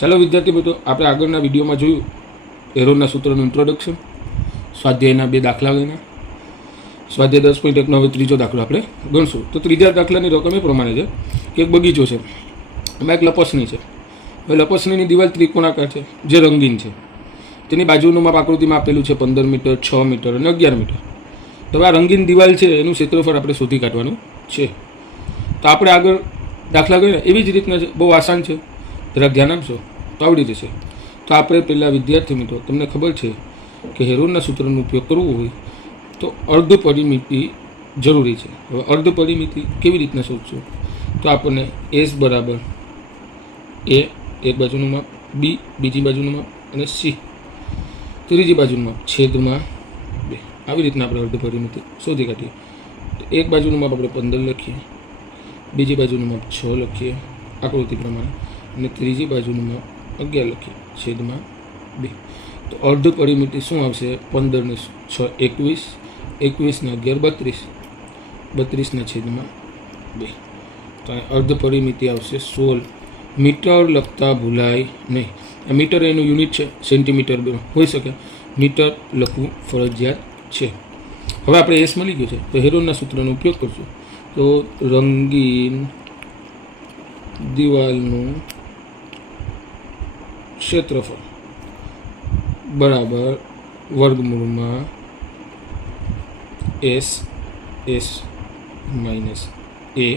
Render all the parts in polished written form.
ચાલો વિદ્યાર્થી મિત્રો, આપણે આગળના વિડીયોમાં જોયું હેરોનના સૂત્રનું ઇન્ટ્રોડક્શન, સ્વાધ્યાયના 2 દાખલા લઈને સ્વાધ્યાય 10.1નો હવે ત્રીજો દાખલો આપણે ગણશું. તો ત્રીજા દાખલાની રકમ એ પ્રમાણે છે કે એક બગીચો છે, એમાં એક લપસણી છે. હવે લપસણીની દિવાલ ત્રિકોણાકાર છે જે રંગીન છે. તેની બાજુનું માપ આકૃતિમાં આપેલું છે 15 મીટર, 6 મીટર અને 11 મીટર. તો આ રંગીન દિવાલ છે એનું ક્ષેત્રફળ આપણે શોધી કાઢવાનું છે. તો આપણે આગળ દાખલા ગણ્યા એવી જ રીતના છે, બહુ આસાન છે, જરાક ધ્યાન આપશો તો આવડી જશે. તો આપણે પહેલાં વિદ્યાર્થી મિત્રો, તમને ખબર છે કે હેરોનના સૂત્રનો ઉપયોગ કરવો હોય તો અર્ધ પરિમિતિ જરૂરી છે. હવે અર્ધ પરિમિતિ કેવી રીતના શોધશું? તો આપણને એસ બરાબર એ એક બાજુનું માપ, બી બીજી બાજુનું માપ અને સી ત્રીજી બાજુનું માપ છેદમાં 2, આવી રીતના આપણે અર્ધ પરિમિતિ શોધી કાઢીએ. તો એક બાજુનું માપ આપણે 15 લખીએ, બીજી બાજુનું માપ 6 લખીએ આકૃતિ પ્રમાણે, અને ત્રીજી બાજુનું માપ 11 લખીએ છેદમાં 2. તો અર્ધ પરિમિતિ શું આવશે? 15 ને 6 21, 21 ને 11 32, 32 ના છેદમાં 2. તો અર્ધ પરિમિતિ આવશે 16 મીટર. લખતા ભૂલાય નહીં, આ મીટર એનું યુનિટ છે, સેન્ટીમીટર હોઈ શકે, મીટર લખવું ફરજિયાત છે. હવે આપણે એસ મળી ગયો છે, તો હેરોનના સૂત્રનો ઉપયોગ કરશું. તો રંગીન દિવાલનું ક્ષેત્રફળ બરાબર વર્ગમૂળમાં એસ એસ માઇનસ એ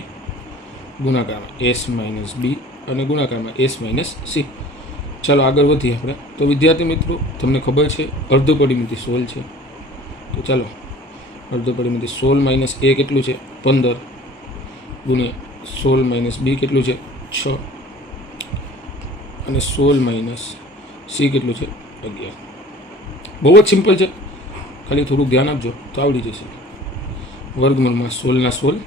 ગુણાકારમાં એસ માઇનસ બી અને ગુણાકારમાં એસ માઇનસ સી. ચાલો આગળ વધીએ આપણે. તો વિદ્યાર્થી મિત્રો, તમને ખબર છે અર્ધ પરિમિતિ 16 છે. તો ચાલો અર્ધ પરિમિતિ 16 માઇનસ એ કેટલું છે? 15 ગુણ્યા 16 માઇનસ બી કેટલું છે? 6 અને 16 માઇનસ સી કેટલું છે? 11. બહુ જ સિમ્પલ છે, ખાલી થોડુંક ધ્યાન આપજો તો આવડી જશે. વર્ગમૂળમાં 16 ના 16.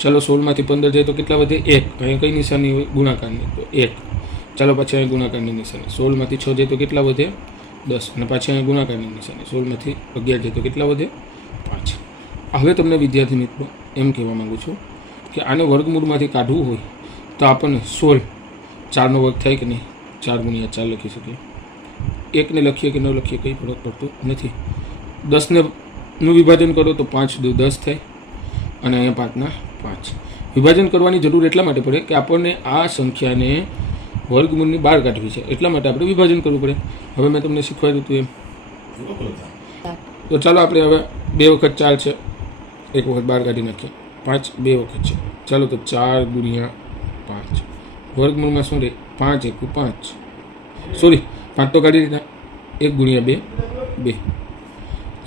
ચાલો 16માંથી 15 જાય તો કેટલા વધે? 1. અહીંયા કઈ નિશાની હોય? ગુણાકારની, તો 1. ચાલો પાછી અહીંયા ગુણાકારની નિશાની. 16માંથી 6 જાય તો કેટલા વધે? 10. અને પાછી અહીંયા ગુણાકારની નિશાની. 16માંથી 11 જાય તો કેટલા વધે? 5. હવે તમને વિદ્યાર્થી મિત્રો એમ કહેવા માગું છું કે આને વર્ગમૂળમાંથી કાઢવું હોય તો આપણને 16 4નો વર્ગ થાય કે નહીં? 4 ગુણ્યા 4 લખી શકીએ. 1ને લખીએ કે ન લખીએ કંઈ ફરક પડતો નથી. 10ને નું વિભાજન કરો તો 5 દુ 10 થાય, અને અહીંયા 5 ના 5. વિભાજન કરવાની જરૂર એટલા માટે પડે કે આપણને આ સંખ્યાને વર્ગમૂળની બહાર કાઢવી છે, એટલા માટે આપણે વિભાજન કરવું પડે. હવે મેં તમને શીખવાડ્યું હતું એમ. તો ચાલો આપણે હવે 2 વખત 4 છે, 1 વખત બહાર કાઢી નાખીએ. 5 2 વખત છે. ચાલો તો 4 ગુણ્યા 5 વર્ગમૂળમાં શું રહે? 5 × 5, સોરી 5 તો કાઢી દીધા. 1 ગુણ્યા 2 2.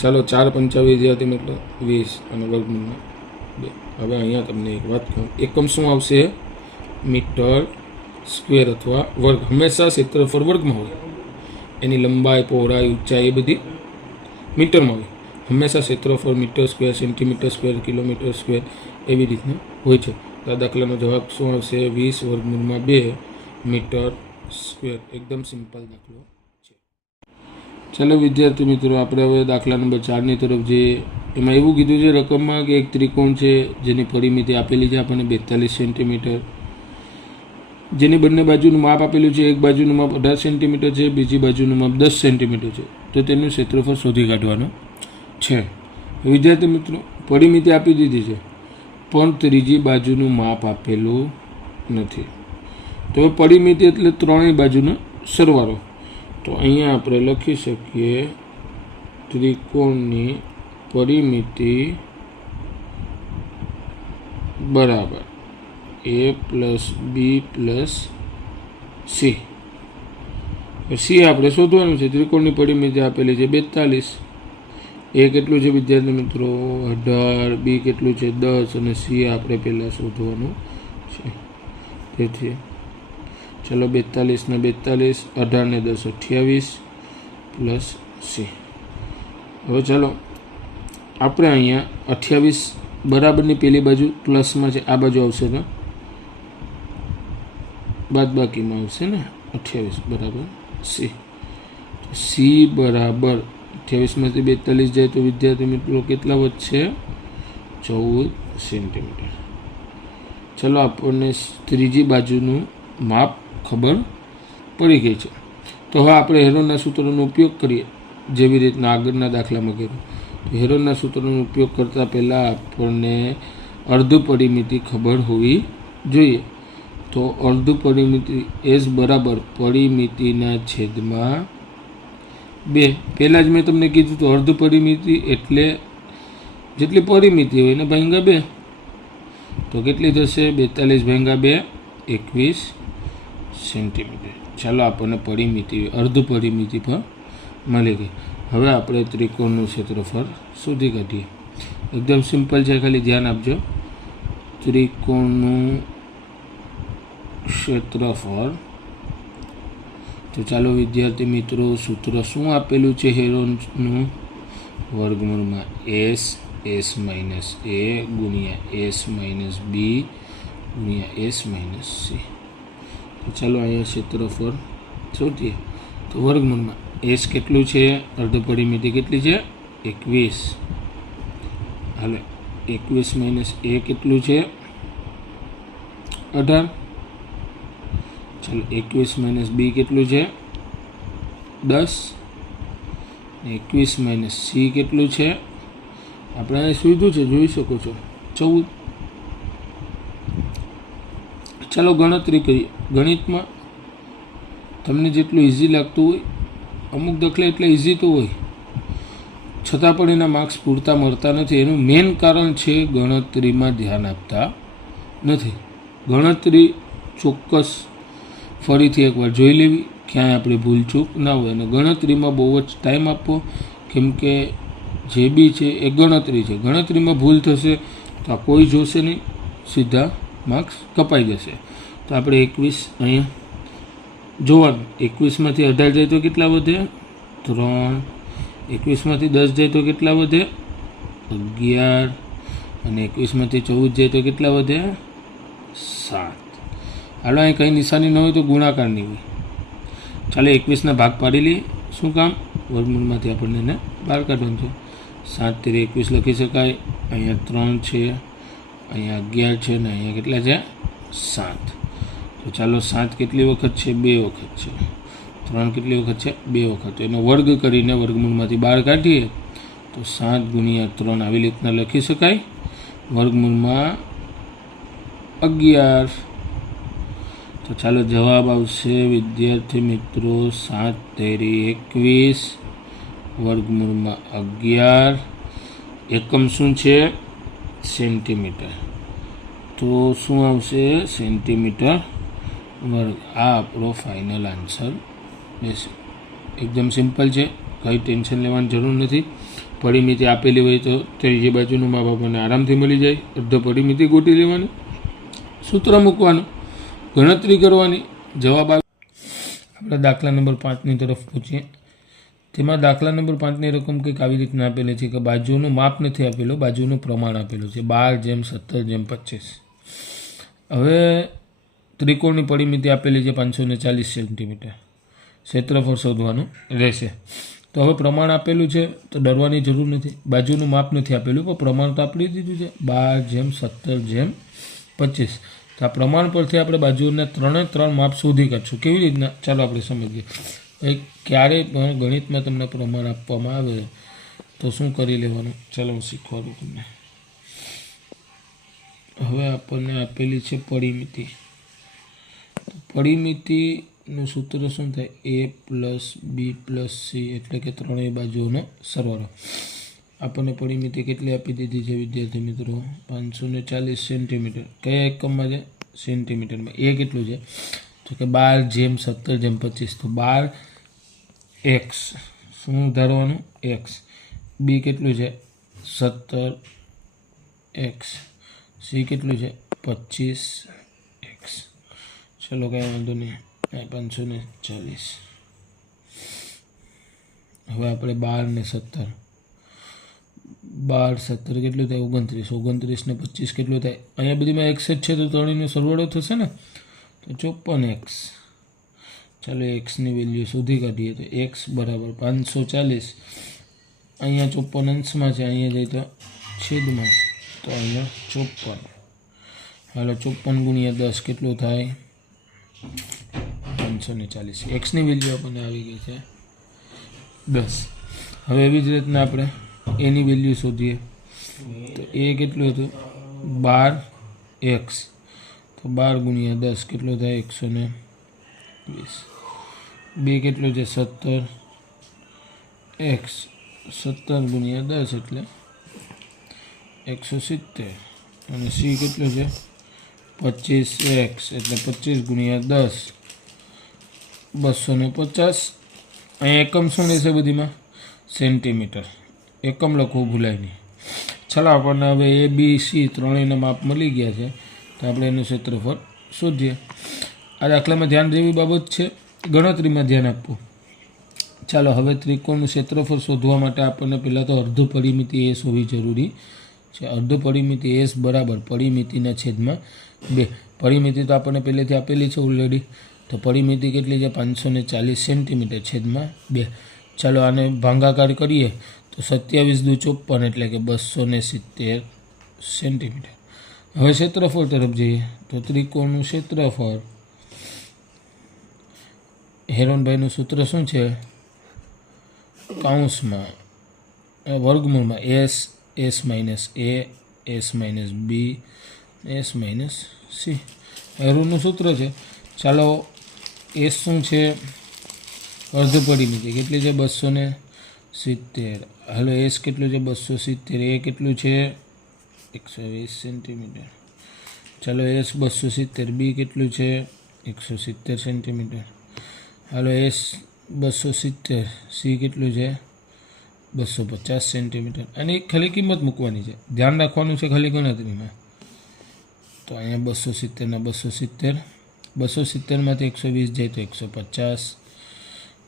ચાલો 4 × 5 વિદ્યાર્થી મિત્રો 20 અને વર્ગમૂળમાં 2. હવે અહીંયા તમને એક વાત કહું, એકમ શું આવશે? મીટર સ્ક્વેર અથવા વર્ગ. હંમેશા ક્ષેત્રફળ વર્ગમાં હોય, એની લંબાઈ, પહોળાઈ, ઊંચાઈ એ બધી મીટરમાં હોય. હંમેશા ક્ષેત્રફળ metre square, centimetre square, kilometre square એવી રીતના હોય છે. તો આ દાખલાનો જવાબ શું આવશે? 20 વર્ગમૂળમાં 2 મીટર સ્ક્વેર. એકદમ સિમ્પલ દાખલો છે. ચાલો વિદ્યાર્થી મિત્રો, આપણે હવે દાખલા નંબર 4ની તરફ જઈએ. એમાં એવું કીધું છે રકમમાં કે એક ત્રિકોણ છે જેની પરિમિતિ આપેલી છે આપણને 42 સેન્ટીમીટર, જેની બંને બાજુનું માપ આપેલું છે. એક બાજુનું માપ 18 સેન્ટીમીટર છે, બીજી બાજુનું માપ 10 સેન્ટીમીટર છે. તો તેનું ક્ષેત્રફળ શોધી કાઢવાનું છે. વિદ્યાર્થી મિત્રો, પરિમિતિ આપી દીધી છે પણ ત્રીજી બાજુનું માપ આપેલું નથી. તો પરિમિતિ એટલે ત્રણેય બાજુનો સરવાળો. તો અહીંયા આપણે લખી શકીએ ત્રિકોણની પરિમિતિ બરાબર a + b + c. સી આપણે શોધવાનું છે. ત્રિકોણની પરિમિતિ આપેલી છે 42. એ કેટલું છે વિદ્યાર્થી મિત્રો? 18. બી કેટલું છે? 10. અને સી આપણે પહેલાં શોધવાનું છે. તેથી ચલો 42 ને 42, 18 ને 10 28 પ્લસ સી. હવે ચાલો આપણે અહીંયા 28 બરાબરની પેલી બાજુ પ્લસમાં છે, આ બાજુ આવશે ને બાદબાકીમાં આવશે ને 28 બરાબર સી. સી બરાબર 28માંથી 42 જાય તો વિદ્યાર્થી મિત્રો કેટલા વધશે? 14 સેન્ટીમીટર. ચલો આપણને ત્રીજી બાજુનું માપ ખબર પડી ગઈ છે. તો હવે આપણે હેરોનના સૂત્રનો ઉપયોગ કરીએ, જેવી રીતના આગળના દાખલામાં કર્યું. તો હેરોનના સૂત્રનો ઉપયોગ કરતાં પહેલાં આપણને અર્ધ પરિમિતિ ખબર હોવી જોઈએ. તો અર્ધ પરિમિતિ એસ બરાબર પરિમિતિના છેદમાં 2. પહેલાં જ મેં તમને કીધું તો અર્ધ પરિમિતિ એટલે જેટલી પરિમિતિ હોય એને ભાંગ્યા 2. તો કેટલી થશે? 42 ભાંગ્યા 2 21 સેન્ટીમીટર. ચાલો આપણને પરિમિતિ અર્ધ પરિમિતિ પણ મળી ગઈ. હવે આપણે ત્રિકોણનું ક્ષેત્રફળ શોધી કાઢીએ. એકદમ સિમ્પલ છે, ખાલી ધ્યાન આપજો. ત્રિકોણનું ક્ષેત્રફળ. તો ચાલો વિદ્યાર્થી મિત્રો, સૂત્ર શું આપેલું છે હેરોનનું? વર્ગમૂળમાં એસ માઇનસ એ ગુણ્યા એસ માઇનસ બી ગુણ્યા એસ માઇનસ સી. તો ચાલો અહીંયા ક્ષેત્રફળ શોધીએ. તો વર્ગમૂળમાં એસ કેટલું છે? અર્ધ પરિમિતિ કેટલી છે? 21. હાલો 21 માઇનસ એ કેટલું છે? 18. ચાલો 21 માઇનસ બી કેટલું છે? 10. 21 માઇનસ સી કેટલું છે? આપણે અહીં શોધ્યું છે, જોઈ શકો છો, 14. ચાલો ગણતરી કરીએ. ગણિતમાં તમને જેટલું ઇઝી લાગતું હોય, અમુક દાખલા એટલે ઇઝી તો હોય છતાં પણ એના માર્ક્સ પૂરતા મળતા નથી. એનું મેઇન કારણ છે ગણતરીમાં ધ્યાન આપતા નથી. ગણતરી ચોક્કસ ફરીથી એકવાર જોઈ લેવી, ક્યાંય આપણે ભૂલચૂક ના હોય. અને ગણતરીમાં બહુ જ ટાઈમ આપવો, કેમ કે જે બી છે એ ગણતરી છે. ગણતરીમાં ભૂલ થશે તો આ કોઈ જોશે નહીં, સીધા માર્ક્સ કપાઈ જશે. તો આપણે 21 અહીંયા જોવાનું. 21માંથી 18 જાય તો કેટલા વધે? 3. 21માંથી 10 જાય તો કેટલા વધે? 11. અને 21માંથી 14 જાય તો કેટલા વધે? 7. હાલો અહીં કંઈ નિશાની ન હોય તો ગુણાકારની હોય. ચાલો 21ના ભાગ પાડી લઈએ. શું કામ? વર્ગમૂળમાંથી આપણને એને બહાર કાઢવાનું છે. 7 તેરી 21 લખી શકાય. અહીંયા 3 છે, અહીંયા 11 છે, ને અહીંયા કેટલા છે? 7. તો ચાલો 7 કેટલી વખત છે? 2 વખત છે. 3 કેટલી વખત છે? 2 વખત. એનો વર્ગ કરીને વર્ગમૂળમાંથી બહાર કાઢીએ તો 7 ગુણ્યા 3 આવી રીતના લખી શકાય. વર્ગમૂળમાં 11. તો ચાલો જવાબ આવશે વિદ્યાર્થી મિત્રો 7 તેરી 21 વર્ગમૂળમાં 11. એકમ શું છે? સેન્ટીમીટર. તો શું આવશે? સેન્ટીમીટર વર્ગ. આ આપણો ફાઇનલ આન્સર રહેશે. એકદમ સિમ્પલ છે, કંઈ ટેન્શન લેવાની જરૂર નથી. પરિમિતિ આપેલી હોય તો ત્રીજી બાજુનું મા બાપને આરામથી મળી જાય. અર્ધ પરિમિતિ ગોતી લેવાની, સૂત્ર મૂકવાનું, ગણતરી કરવાની, જવાબ આવે. આપણે દાખલા નંબર 5ની તરફ પહોંચીએ. તેમાં દાખલા નંબર 5ની રકમ કંઈક આવી રીતના આપેલી છે કે બાજુનું માપ નથી આપેલું, બાજુનું પ્રમાણ આપેલું છે 12:17:25. હવે ત્રિકોણની પરિમિતિ આપેલી છે 540 સેન્ટીમીટર. ક્ષેત્રફળ શોધવાનું રહેશે. તો હવે પ્રમાણ આપેલું છે તો ડરવાની જરૂર નથી. બાજુનું માપ નથી આપેલું પણ પ્રમાણ તો આપી દીધું છે 12:17:25. તો આ પ્રમાણ પરથી આપણે બાજુના 3 માપ શોધી કાઢશું. કેવી રીતના? ચાલો આપણે સમજીએ. ક્યારેય પણ ગણિતમાં તમને પ્રમાણ આપવામાં આવે તો શું કરી લેવાનું? ચાલો હું શીખવાડું તમને. હવે આપણને આપેલી છે પરિમિતિ. પરિમિતિનું સૂત્ર શું થાય? a plus B plus C, એટલે કે ત્રણેય બાજુઓનો સરવાળો. આપણને પરિમિતિ કેટલી આપી દીધી છે વિદ્યાર્થી મિત્રો? 540 સેન્ટીમીટર. કયા એકમમાં છે? સેન્ટીમીટરમાં. એ કેટલું છે? તો કે 12:17:25. તો 12x શું ધારવાનું? x. બી કેટલું છે? 17x. સી કેટલું છે? 25x. ચલો કંઈ વાંધો નહીં, 540. હવે આપણે 12 ને 17, 12 17 કેટલું થાય? 29. 29 ને 25 કેટલું થાય? અહીંયા બધીમાં x જ છે તો ત્રણેયનો સરવાળો થશે ને, તો 54x. ચાલો એક્સની વેલ્યુ શોધી કાઢીએ. તો x બરાબર 540. અહીંયા 54 અંશમાં છે, અહીંયા જાય તો છેદમાં, તો અહીંયા 54. હાલો 54 ગુણ્યા 10 કેટલું થાય? 540. એક્સની વેલ્યુ આપણને આવી ગઈ છે 10. હવે એવી જ રીતના આપણે એની વેલ્યુ શોધીએ તો એ કેટલું હતું 12x, તો 12 ગુણ્યા 10 કેટલો થાય 120. બે કેટલું છે 17x, 17 ગુણ્યા 10 એટલે 170. અને સી કેટલું છે 25x એટલે 25 ગુણ્યા 10 250. અહીંયા એકમ શું રહેશે બધીમાં સેન્ટીમીટર, એકમ લખવું ભૂલાય નહીં. ચાલો આપણને હવે એ બી સી ત્રણેયના માપ મળી ગયા છે તો આપણે એનું ક્ષેત્રફળ શોધીએ. આ દાખલામાં ધ્યાન જેવી બાબત છે, ગણતરીમાં ધ્યાન આપવું. ચાલો હવે ત્રિકોણનું ક્ષેત્રફળ શોધવા માટે આપણને પહેલાં તો અર્ધ પરિમિતિ એસ હોવી જરૂરી છે. અર્ધ પરિમિતિ એસ બરાબર પરિમિતિના છેદમાં 2. પરિમિતિ તો આપણને પહેલેથી આપેલી છે ઓલરેડી, તો પરિમિતિ કેટલી છે 540 સેન્ટીમીટર છેદમાં 2. ચાલો આને ભાંગાકાર કરીએ તો 27 દુ 54 એટલે કે 270 સેન્ટીમીટર. હવે ક્ષેત્રફળ તરફ જઈએ તો ત્રિકોણનું ક્ષેત્રફળ, હેરોનભાઈનું સૂત્ર શું છે કૌંસમાં વર્ગમૂળમાં એસ, એસ માઇનસ એ, એસ માઇનસ બી, એસ માઇનસ સી હેરોનનું સૂત્ર છે. ચાલો એસ શું છે અર્ધ પરિમિતિ કેટલી છે 270. હાલો એસ કેટલું છે 270, એ કેટલું છે 120 સેન્ટીમીટર. ચાલો એસ 270, બી કેટલું છે 170 સેન્ટીમીટર. હાલો એસ 270, સી કેટલું છે 250 સેન્ટીમીટર. આની ખાલી કિંમત મૂકવાની છે, ધ્યાન રાખવાનું છે ખાલી ગણતરીમાં. તો અહીંયા 270 ના 270, 270માંથી 120 જાય તો 150,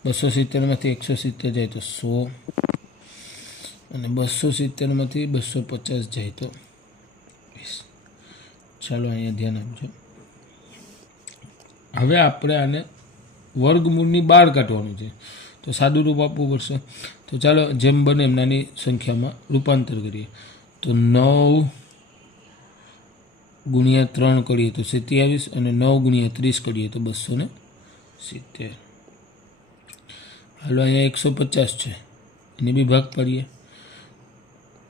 270માંથી 170 જાય તો 100, અને 270માંથી 250 જાય તો 20. ચાલો અહીંયા ધ્યાન આપજો. હવે આપણે આને વર્ગમૂળની બહાર કાઢવાનું છે તો સાદું રૂપ આપવું પડશે. તો ચાલો જેમ બને એમ નાની સંખ્યામાં રૂપાંતર કરીએ. તો 9 ગુણ્યા 3 કરીએ તો 27, અને 9 ગુણ્યા 30 કરીએ તો 270. હાલો અહીંયા 150 છે, એને બી ભાગ પાડીએ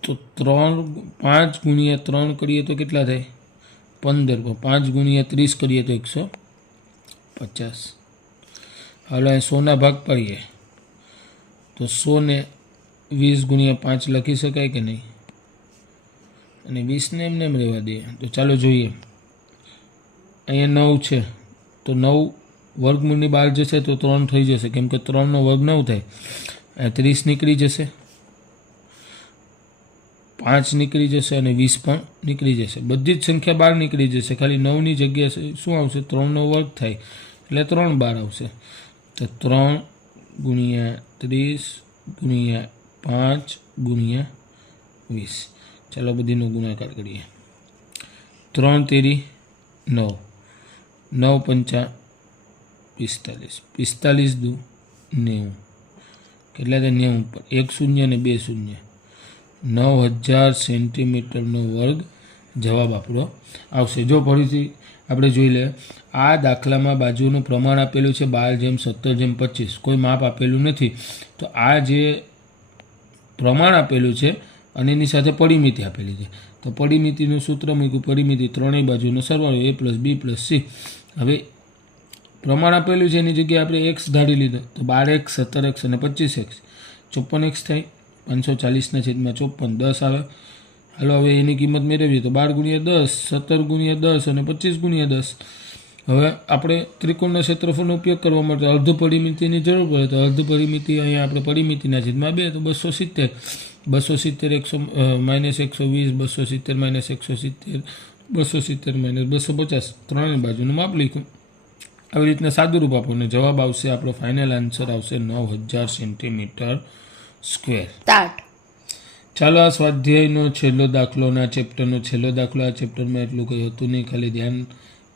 તો 5 ગુણ્યા 3 કરીએ તો કેટલા થાય 15. 5 ગુણ્યા 30 કરીએ તો 150. હાલો અહીં 100ના ભાગ પાડીએ તો 100 ને 20 ગુણ્યા 5 લખી શકાય કે નહીં, અને 20ને એમને એમ રહેવા દઈએ. તો ચાલો જોઈએ, અહીંયા 9 છે તો 9 વર્ગમૂળની બહાર જશે તો 3 થઈ જશે, કેમ કે 3નો વર્ગ 9 થાય. અહીંયા 30 નીકળી જશે, 5 નીકળી જશે, અને 20 પણ નીકળી જશે. બધી જ સંખ્યા બહાર નીકળી જશે, ખાલી 9ની જગ્યાએ શું આવશે 3નો વર્ગ થાય એટલે 3 બહાર આવશે. તો 3 ગુણ્યા 30 ગુણ્યા 5 ગુણ્યા 20. ચાલો બધીનો ગુણાકાર કરીએ. 3 તેરી 9, 9 પંચા 45, 45 દુ 90, કેટલા થાય 90 પર 1 શૂન્ય અને 2 શૂન્ય, 9000 સેન્ટીમીટરનો વર્ગ જવાબ આપણો આવશે. જો ફરીથી આપણે જોઈ લે, આ દાખલામાં બાજુનું પ્રમાણ આપેલું છે 12:17:25, કોઈ માપ આપેલું નથી. તો આ જે પ્રમાણ આપેલું છે અને એની સાથે પરિમિતિ આપેલી છે, તો પરિમિતિનું સૂત્ર મૂક્યું, પરિમિતિ ત્રણેય બાજુનો સરવાળો a + b + c. હવે પ્રમાણ આપેલું છે એની જગ્યાએ આપણે x ધારી લીધો તો 12x, 17x અને 25x, 54x થાય. 540 ના છેદમાં 54, 10 આવે. હાલો હવે એની કિંમત મેળવીએ તો 12 ગુણ્યા 10, 17 ગુણ્યા 10 અને 25 ગુણ્યા 10. હવે આપણે ત્રિકોણના ક્ષેત્રફળનો ઉપયોગ કરવા માટે અર્ધ પરિમિતિની જરૂર પડે, તો અર્ધ પરિમિતિ અહીંયા આપણે પરિમિતિના છેદમાં 2 તો 270, 270 -120, 270 -170, 270 -250, ત્રણેય બાજુનું માપ લખ્યું. આવી રીતના સાદું રૂપ આપણને જવાબ આવશે. આપણો ફાઇનલ આન્સર આવશે 9000 સેન્ટીમીટર સ્ક્વેર. ચાલો આ સ્વાધ્યાયનો છેલ્લો દાખલોના ચેપ્ટરનો છેલ્લો દાખલો. આ ચેપ્ટરમાં એટલું કંઈ હતું નહીં, ખાલી ધ્યાન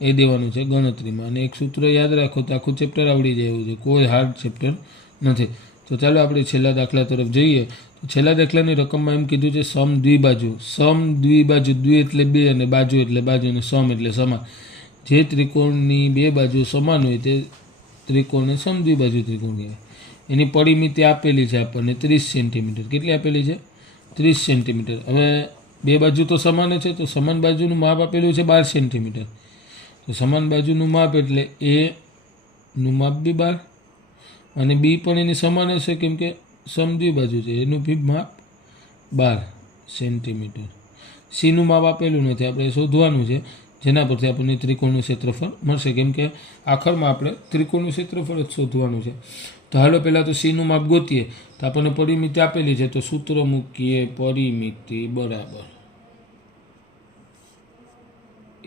એ દેવાનું છે ગણતરીમાં, અને એક સૂત્ર યાદ રાખો તો આખું ચેપ્ટર આવડી જાય એવું છે, કોઈ હાર્ડ ચેપ્ટર નથી. તો ચાલો આપણે છેલ્લા દાખલા તરફ જઈએ. તો છેલ્લા દાખલાની રકમમાં એમ કીધું છે સમ દ્વિબાજુ. સમ દ્વિબાજુ, દ્વિ એટલે 2 અને બાજુ એટલે બાજુ, અને સમ એટલે સમાન. જે ત્રિકોણની 2 બાજુ સમાન હોય તે ત્રિકોણને સમદ્વિબાજુ ત્રિકોણ કહેવાય. એની પરિમિતિ આપેલી છે આપણને 30 સેન્ટીમીટર. કેટલી આપેલી છે? 30 સેન્ટીમીટર. હવે બે બાજુ તો સમાન છે, તો સમાન બાજુનું માપ આપેલું છે 12 સેન્ટીમીટર. તો સમાન બાજુનું માપ એટલે એનું માપ બી 12 અને બી પણ એની સમાન હશે, કેમ કે સમદ્વિબાજુ છે, એનું બી માપ 12 સેન્ટીમીટર. સીનું માપ આપેલું નથી, આપણે શોધવાનું છે, જેના પરથી આપણને ત્રિકોણનું ક્ષેત્રફળ મળશે, કેમ કે આખરમાં આપણે ત્રિકોણનું ક્ષેત્રફળ જ શોધવાનું છે. તો હાલો પહેલાં તો સીનું માપ ગોતીએ. તો આપણને પરિમિતિ આપેલી છે, તો સૂત્ર મૂકીએ. પરિમિતિ બરાબર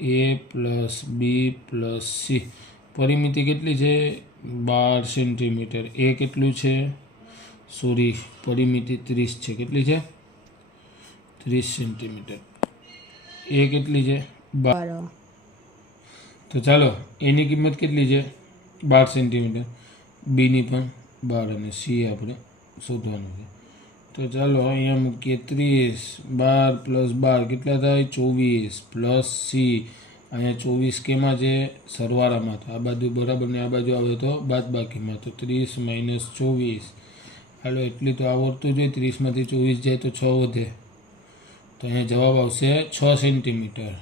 a plus B plus C. પરિમિતિ કેટલી છે? 12 સેન્ટીમીટર. એ કેટલું છે? પરિમિતિ 30 છે. કેટલી છે? 30 સેન્ટીમીટર. એ કેટલી છે? 12. તો ચાલો એની કિંમત કેટલી છે? 12 સેન્ટીમીટર. બીની પણ 12 અને સી આપણે શોધવાનું છે. તો ચાલો અહીંયા મૂકીએ 30. 12 પ્લસ 12 કેટલા થાય? 24 પ્લસ સી. અહીંયા 24 કેમાં છે? સરવાળામાં. તો આ બાજુ બરાબર ને આ બાજુ આવે તો બાદબાકીમાં. તો 30 માઇનસ 24. હાલો એટલી તો આવડતું જોઈએ. 30માંથી 24 જાય તો 6 વધે. તો અહીંયા જવાબ આવશે 6 સેન્ટીમીટર.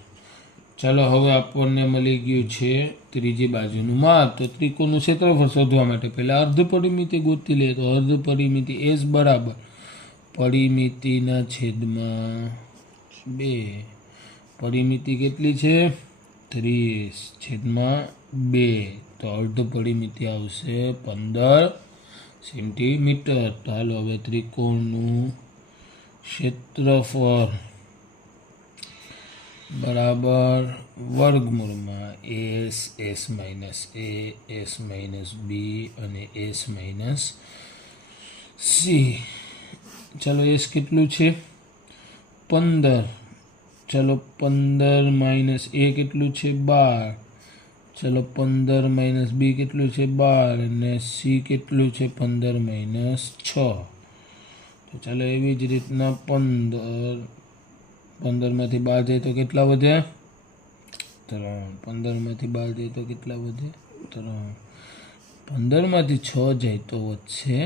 ચાલો હવે આપણને મળી ગયું છે ત્રીજી બાજુનું માપ. તો ત્રિકોણનું ક્ષેત્રફળ શોધવા માટે પહેલાં અર્ધ પરિમિતિ ગોતી લઈએ. તો અર્ધ પરિમિતિ એસ બરાબર પરિમિતિના છેદમાં 2. પરિમિતિ કેટલી છે? 30 છેદમાં 2. તો અર્ધ પરિમિતિ આવશે 15 સેન્ટીમીટર. તો હાલો હવે ત્રિકોણનું ક્ષેત્રફળ બરાબર વર્ગમૂળમાં એસ માઇનસ એ, એસ માઇનસ બી અને એસ માઇનસ સી. ચાલો એસ કેટલું છે? 15. ચાલો 15 માઇનસ એ કેટલું છે? 12. ચાલો 15 માઇનસ બી કેટલું છે? 12 અને સી કેટલું છે? 15 માઇનસ 6. તો ચાલો એવી જ રીતના 15માંથી 12 જાય તો કેટલા વધે? 3. 15માંથી 12 જાય તો કેટલા વધે? 3. 15માંથી 6 જાય તો વધશે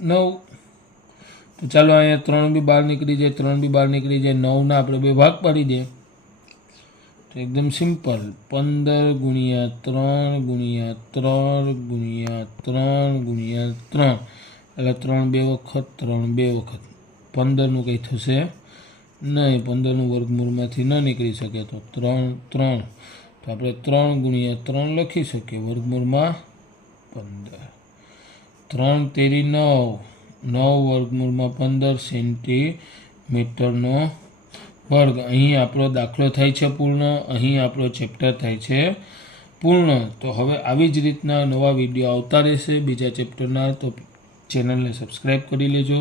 9. તો ચાલો અહીંયા 3 બી બહાર નીકળી જાય. 3 બી બહાર નીકળી જાય. 9ના આપણે 2 ભાગ પાડી દઈએ. તો એકદમ સિમ્પલ. 15 ગુણ્યા 3 ગુણ્યા 3 ગુણ્યા 3 ગુણ્યા 3. એટલે 3 2 વખત, 3 2 વખત. 15નું કંઈ થશે નહીં. 15નું વર્ગમૂળમાંથી ન નીકળી શકે. તો 3 3. તો આપણે 3 ગુણ્યા 3 લખી શકીએ. વર્ગમૂળમાં 15. 3 તેરી 9. 9 વર્ગમૂળમાં 15 સેન્ટીમીટરનો વર્ગ. અહીં આપણો દાખલો થાય છે પૂર્ણ. અહીં આપણો ચેપ્ટર થાય છે પૂર્ણ. તો હવે આવી જ રીતના નવા વિડીયો આવતા રહેશે બીજા ચેપ્ટરના. તો ચેનલને સબસ્ક્રાઈબ કરી લેજો.